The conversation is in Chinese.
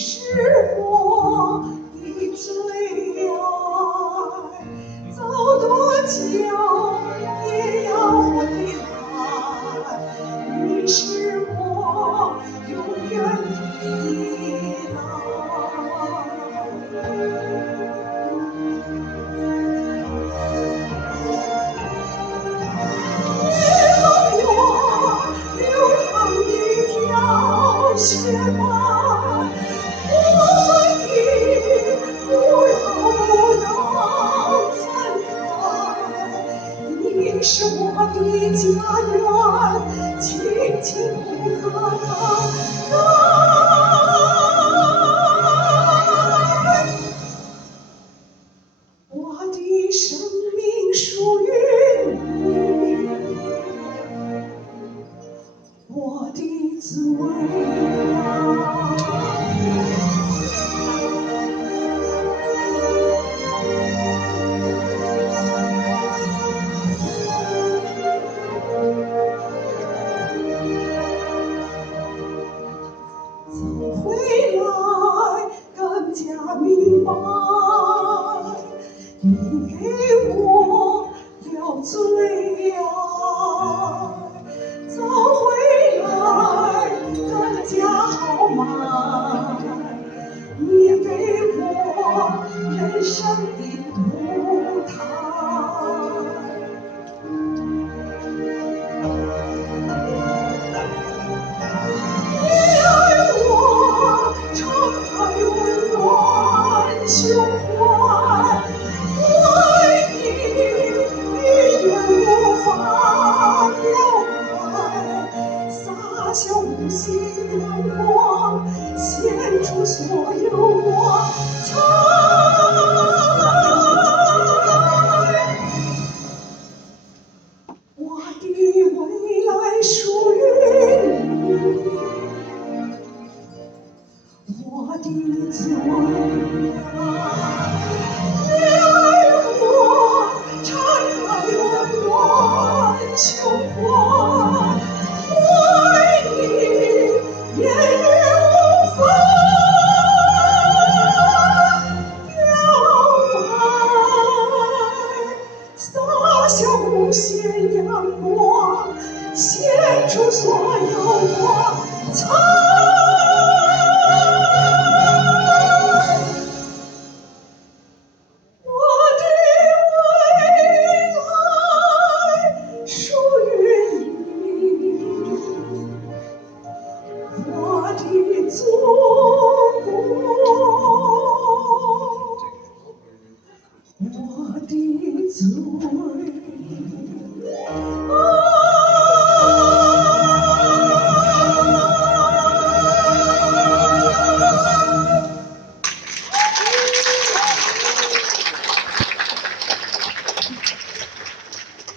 是我的最爱，走多久也要回来。你是我永远的依雪白，我已不能分开。你是我的家园，紧紧不可分。我的生命属于你，我的最走回来更加明白，你给我了最爱。走回来更加豪迈，你给我人生的舞台。敞开温暖胸怀，爱你语言无法表白，洒下无限阳光，献出所有我才。我的未来属于你，我的最爱，我敞开温暖胸怀，爱你言语无法表白，洒下无限阳光，献出所有我才。我的祖国，我的最